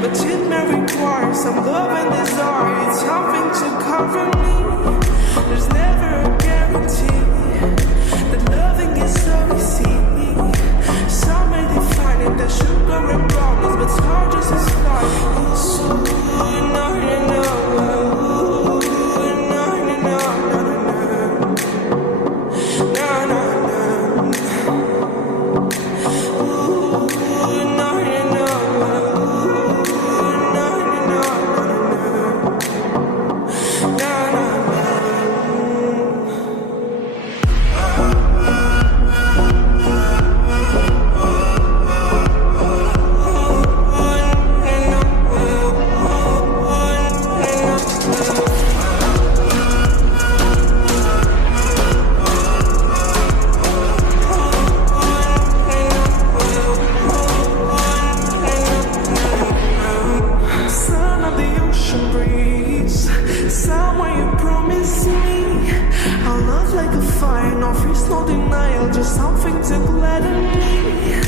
but it may require some love and desire. It's something to cover me. There's never a guarantee that loving is so easy. Some may define it as sugar and brownies, but it's hard just as starting. So no, no, no. Just something to gladden me.